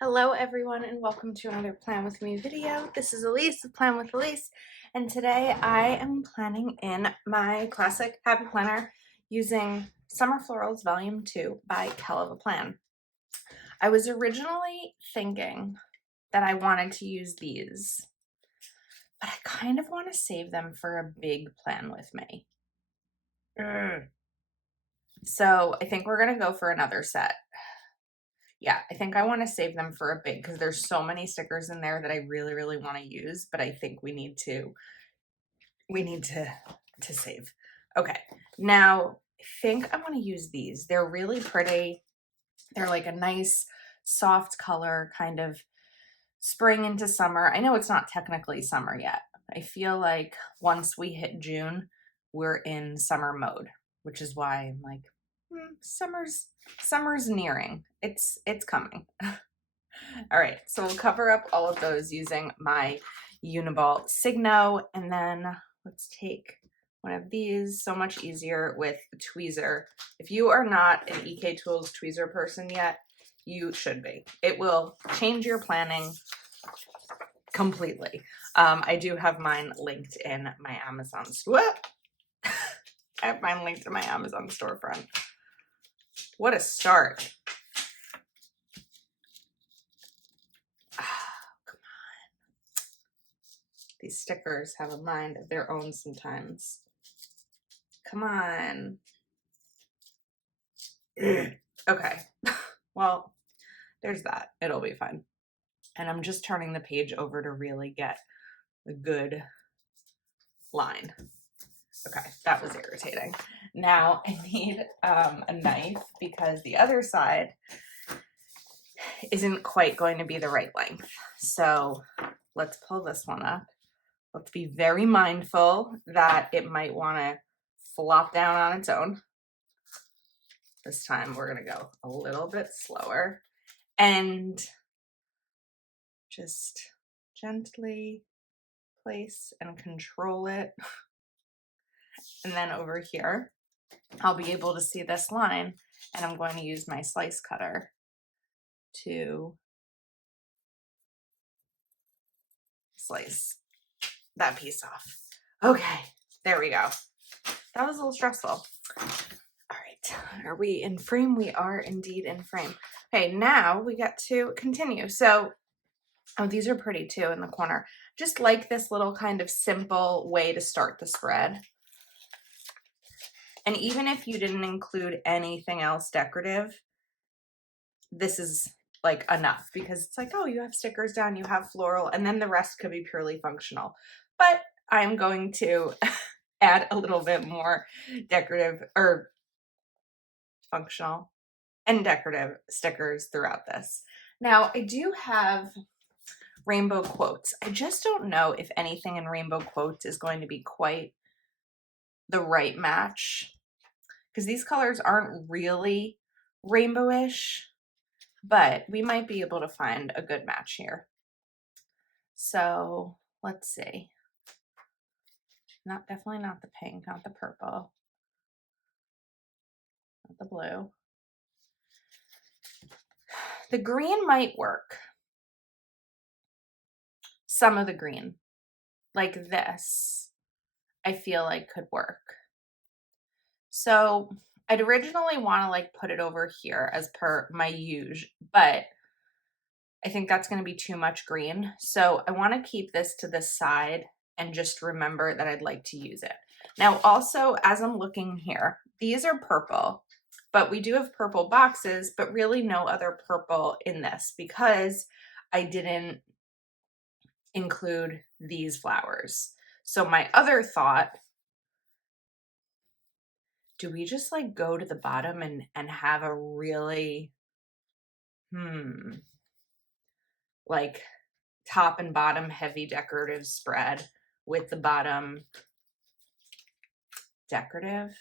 Hello everyone and welcome to another Plan With Me video. This is Elise of Plan With Elise, and today I am planning in my classic happy planner using Summer Florals Volume 2 by Kell of a Plan. I was originally thinking that I wanted to use these, but I kind of want to save them for a big plan with me. So I think we're going to go for another set. Yeah, I think I want to save them for a big because there's so many stickers in there that I really want to use, but I think we need to save. Okay. Now, I think I'm going to use these. They're really pretty. They're like a nice soft color, kind of spring into summer. I know it's not technically summer yet. I feel like once we hit June, we're in summer mode, which is why I'm like, summer's nearing. It's coming. All right, so we'll cover up all of those using my Uniball Signo, and then let's take one of these. So much easier with the tweezer. If you are not an EK Tools tweezer person yet, you should be. It will change your planning completely. I do have mine linked in my Amazon store. I have mine linked in my Amazon storefront. What a start. Oh, come on. These stickers have a mind of their own sometimes. Come on. Okay. Well, there's that. It'll be fine. And I'm just turning the page over to really get a good line. Okay, that was irritating. Now I need a knife because the other side isn't quite going to be the right length. So let's pull this one up. Let's be very mindful that it might want to flop down on its own. This time we're going to go a little bit slower and just gently place and control it. And then over here, I'll be able to see this line, and I'm going to use my slice cutter to slice that piece off. Okay, there we go. That was a little stressful. All right, are we in frame? We are indeed in frame. Okay, now we get to continue. So, oh, these are pretty too in the corner. Just like this little kind of simple way to start the spread. And even if you didn't include anything else decorative, this is like enough because it's like, oh, you have stickers down, you have floral, and then the rest could be purely functional. But I'm going to add a little bit more decorative or functional and decorative stickers throughout this. Now, I do have rainbow quotes. I just don't know if anything in rainbow quotes is going to be quite the right match because these colors aren't really rainbowish, but we might be able to find a good match here. So let's see. Definitely not the pink, not the purple, not the blue. The green might work. Some of the green, like this, I feel like could work. So I'd originally want to like put it over here as per my usual, but I think that's going to be too much green. So I want to keep this to the side and just remember that I'd like to use it. Now also, as I'm looking here, these are purple, but we do have purple boxes, but really no other purple in this because I didn't include these flowers. So my other thought, do we just like go to the bottom and have a really, like top and bottom heavy decorative spread with the bottom decorative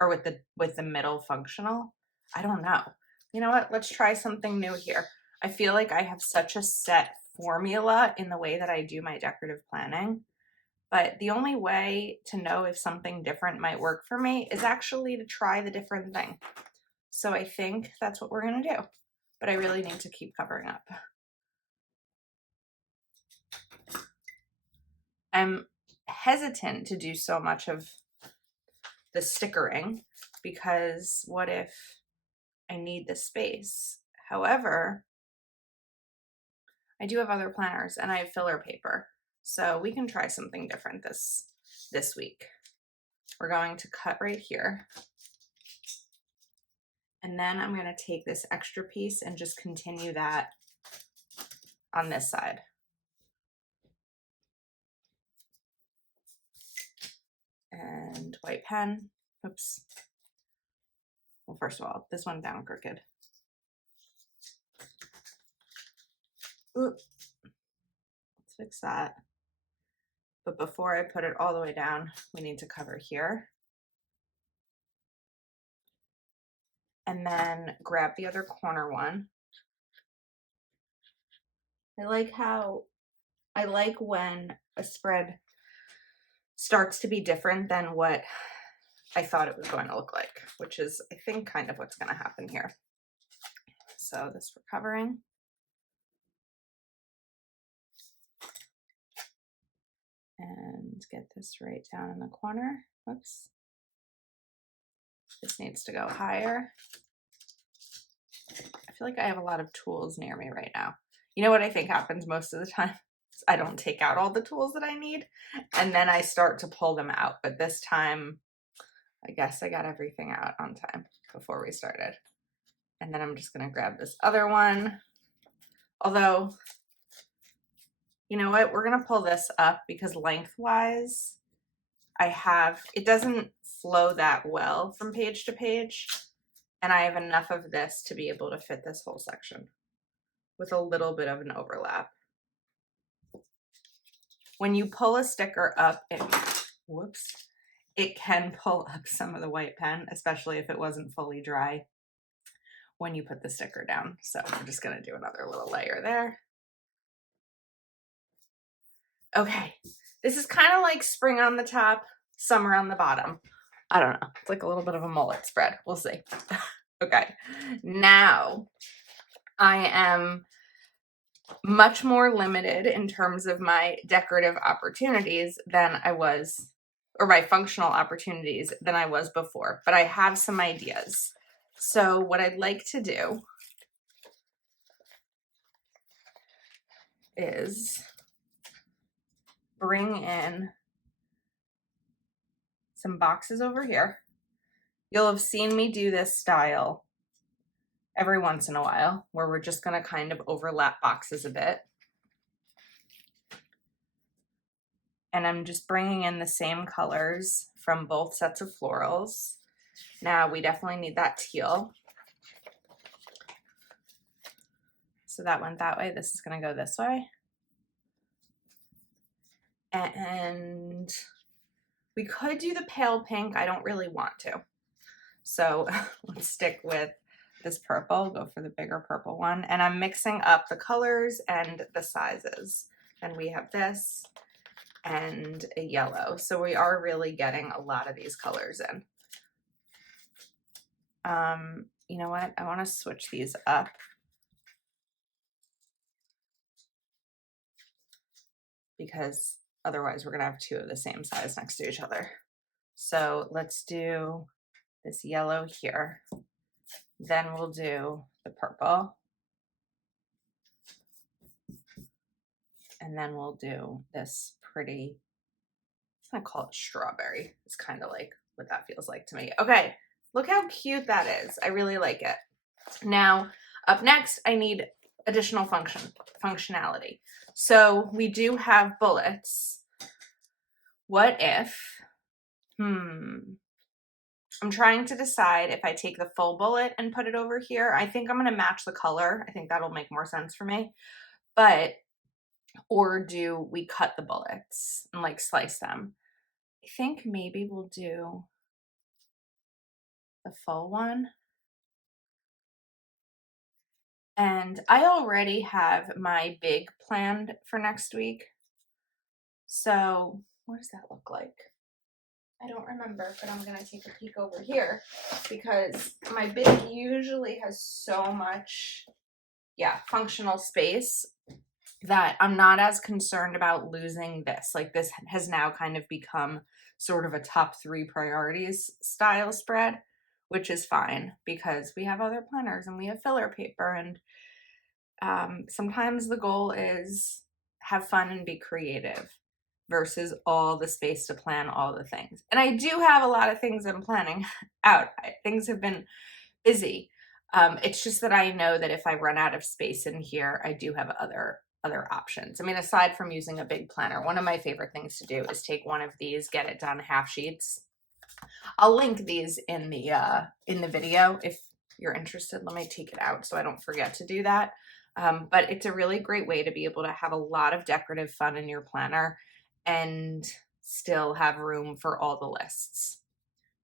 or with the middle functional? I don't know. You know what? Let's try something new here. I feel like I have such a set formula in the way that I do my decorative planning, but the only way to know if something different might work for me is actually to try the different thing. So I think that's what we're going to do, but I really need to keep covering up. I'm hesitant to do so much of the stickering because what if I need the space? However, I do have other planners and I have filler paper. So we can try something different this week. We're going to cut right here. And then I'm going to take this extra piece and just continue that on this side. And white pen. Oops. Well, first of all, this one down crooked. Ooh. Let's fix that. But before I put it all the way down, we need to cover here. And then grab the other corner one. I like when a spread starts to be different than what I thought it was going to look like, which is, I think, kind of what's going to happen here. So this we're covering. And get this right down in the corner. Whoops. This needs to go higher. I feel like I have a lot of tools near me right now. You know what I think happens most of the time? I don't take out all the tools that I need, and then I start to pull them out. But this time, I guess I got everything out on time before we started. And then I'm just gonna grab this other one. Although, you know what? We're gonna pull this up because lengthwise, it doesn't flow that well from page to page. And I have enough of this to be able to fit this whole section with a little bit of an overlap. When you pull a sticker up, it can pull up some of the white pen, especially if it wasn't fully dry when you put the sticker down. So I'm just gonna do another little layer there. Okay, this is kind of like spring on the top, summer on the bottom. I don't know, it's like a little bit of a mullet spread. We'll see. Okay, now I am much more limited in terms of my decorative opportunities than I was, or my functional opportunities than I was before, but I have some ideas. So what I'd like to do is bring in some boxes over here. You'll have seen me do this style every once in a while, where we're just going to kind of overlap boxes a bit. And I'm just bringing in the same colors from both sets of florals. Now we definitely need that teal. So that went that way. This is going to go this way. And we could do the pale pink. I don't really want to. So let's stick with this purple, go for the bigger purple one. And I'm mixing up the colors and the sizes. And we have this and a yellow. So we are really getting a lot of these colors in. You know what? I want to switch these up. Because otherwise we're going to have two of the same size next to each other. So let's do this yellow here. Then we'll do the purple. And then we'll do this pretty, I'm gonna call it strawberry. It's kind of like what that feels like to me. Okay, look how cute that is. I really like it. Now, up next, I need additional functionality. So we do have bullets. What if, I'm trying to decide if I take the full bullet and put it over here. I think I'm going to match the color. I think that'll make more sense for me. Or do we cut the bullets and like slice them? I think maybe we'll do the full one. And I already have my big planned for next week. So what does that look like? I don't remember, but I'm going to take a peek over here because my bid usually has so much, functional space. that I'm not as concerned about losing this. Like, this has now kind of become sort of a top 3 priorities style spread, which is fine because we have other planners and we have filler paper. And sometimes the goal is have fun and be creative versus all the space to plan all the things. And I do have a lot of things I'm planning out. Things have been busy. It's just that I know that if I run out of space in here, I do have other options. I mean, aside from using a big planner, one of my favorite things to do is take one of these, get it done half sheets. I'll link these in the video if you're interested. Let me take it out so I don't forget to do that. But it's a really great way to be able to have a lot of decorative fun in your planner and still have room for all the lists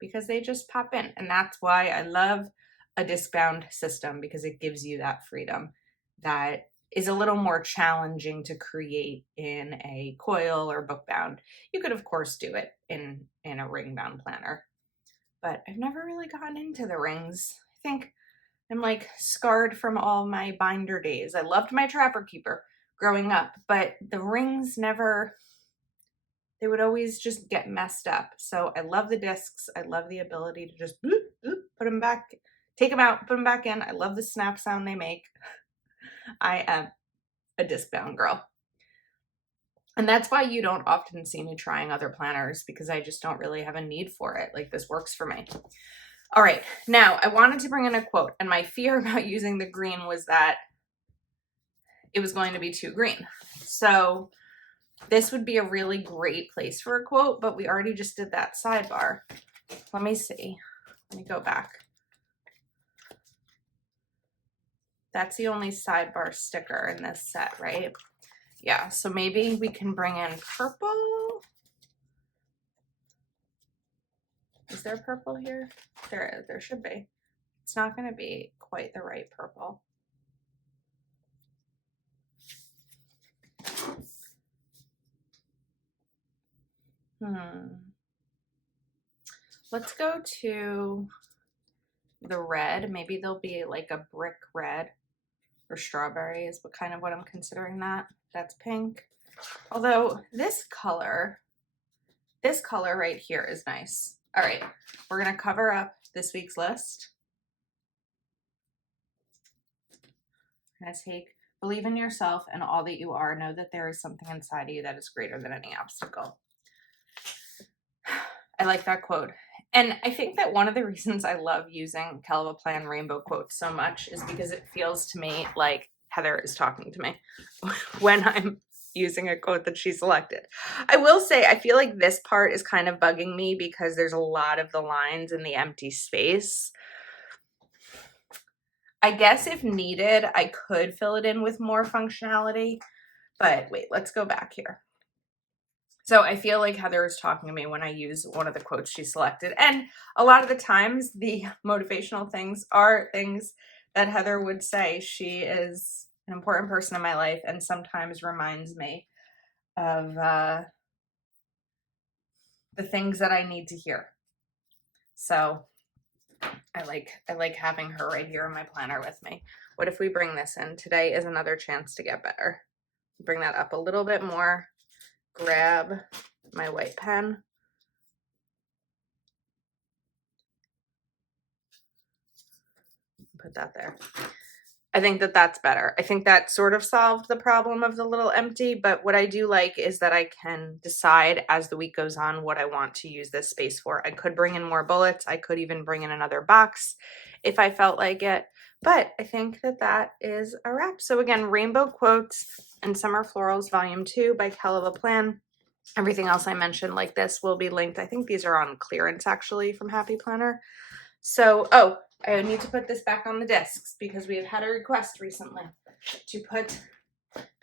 because they just pop in. And that's why I love a disc-bound system, because it gives you that freedom that is a little more challenging to create in a coil or book-bound. You could, of course, do it in a ring-bound planner, but I've never really gotten into the rings. I think I'm like scarred from all my binder days. I loved my Trapper Keeper growing up, but the rings never, they would always just get messed up. So I love the discs. I love the ability to just boop, boop, put them back, take them out, put them back in. I love the snap sound they make. I am a disc-bound girl. And that's why you don't often see me trying other planners, because I just don't really have a need for it. Like, this works for me. All right, now I wanted to bring in a quote, and my fear about using the green was that it was going to be too green. So this would be a really great place for a quote, but we already just did that sidebar. Let me see. Let me go back. That's the only sidebar sticker in this set, right? Yeah, so maybe we can bring in purple. Is there purple here? There should be. It's not going to be quite the right purple. Let's go to the red. Maybe there'll be like a brick red, or strawberry is what I'm considering that. That's pink. Although this color right here is nice. All right, we're gonna cover up this week's list. I'm gonna take believe in yourself and all that you are. Know that there is something inside of you that is greater than any obstacle. I like that quote. And I think that one of the reasons I love using Kelva Plan rainbow quotes so much is because it feels to me like Heather is talking to me when I'm using a quote that she selected. I will say, I feel like this part is kind of bugging me because there's a lot of the lines in the empty space. I guess if needed, I could fill it in with more functionality, but wait, let's go back here. So I feel like Heather is talking to me when I use one of the quotes she selected. And a lot of the times the motivational things are things that Heather would say. She is an important person in my life and sometimes reminds me of the things that I need to hear. So I like having her right here in my planner with me. What if we bring this in? Today is another chance to get better. Bring that up a little bit more. Grab my white pen. Put that there. I think that that's better. I think that sort of solved the problem of the little empty, but what I do like is that I can decide as the week goes on what I want to use this space for. I could bring in more bullets. I could even bring in another box if I felt like it, but I think that that is a wrap. So again, Rainbow Quotes and Summer Florals Volume 2 by Kelva Plan. Everything else I mentioned like this will be linked. I think these are on clearance actually from Happy Planner. So, oh, I need to put this back on the discs because we have had a request recently to put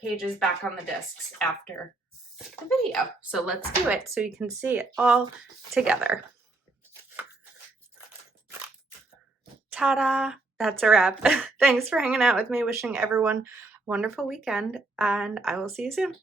pages back on the discs after the video. So let's do it so you can see it all together. Ta-da! That's a wrap. Thanks for hanging out with me. Wishing everyone a wonderful weekend, and I will see you soon.